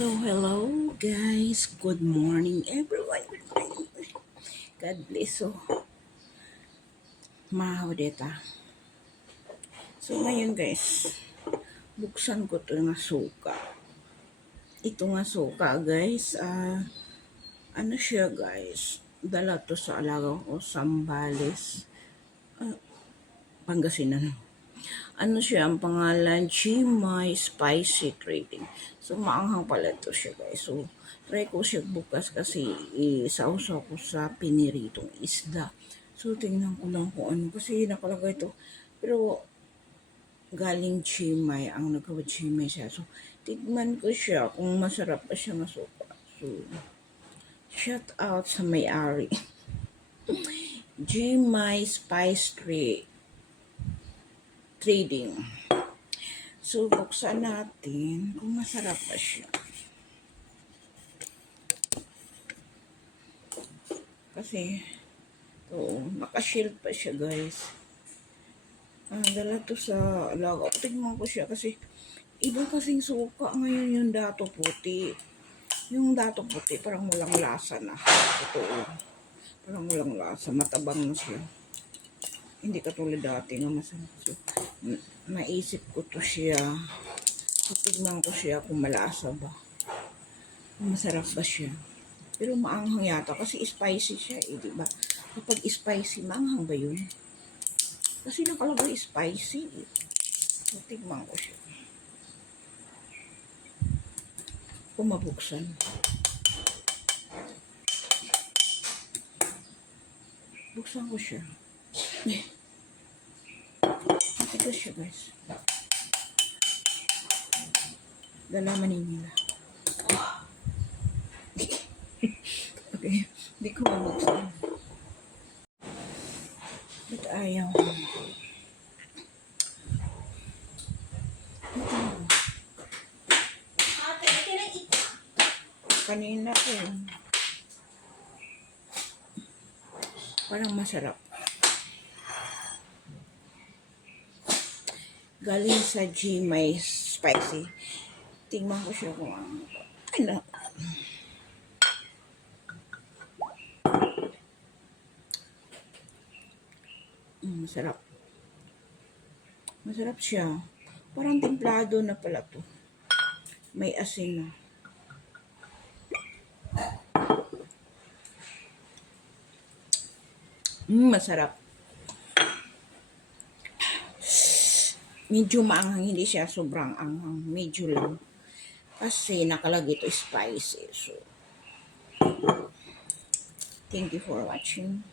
So, hello guys. Good morning everyone. God bless you. Mahaw deta. So, ngayon guys, buksan ko to nga suka. Ito nga suka guys, ano siya guys, dala to sa alagaw o Sambales, Pangasinan. Ano siya, ang pangalan, Chimay Spicy Trading. So, maanghang pala to siya guys. So, try ko siya bukas kasi isausaw ko sa piniritong isda. So, tingnan ko lang kung ano. Kasi nakalagay to. Pero, galing Chimay. Ang nagkawad Chimay siya. So, tigman ko siya kung masarap pa siya masuka. So, shout out sa may-ari. Chimay Spice Trading. So, buksan natin kung masarap pa siya. Kasi, nakashield pa siya, guys. Dala to sa alaga. Tignan ko siya kasi iba kasing suka ngayon yung dato puti. Yung dato puti, parang walang lasa na. Totoo. Parang walang lasa. Matabang na siya. Hindi katulad dati nga masarap. So, naisip ko to siya. So, tignan ko siya kung malasa ba. Kung masarap ba siya. Pero maanghang yata kasi spicy siya di ba? Kapag spicy, maanghang ba yun? Kasi nakalagay spicy. So, tignan ko siya. Kung mabuksan. Buksan ko siya. Ito siya guys. Dalaman nila. Okay. Hindi ko mabuksan. Ba't ayaw? Kanina ko. Parang masarap. Galing sa Chimay Spicy. Tingnan ko siya kung ano. Masarap. Masarap siya. Parang templado na pala to. May asin na. Masarap. Medyo maanghang, hindi siya sobrang anghang. Medyo lang. Kasi nakalagay ito spicy. So, thank you for watching.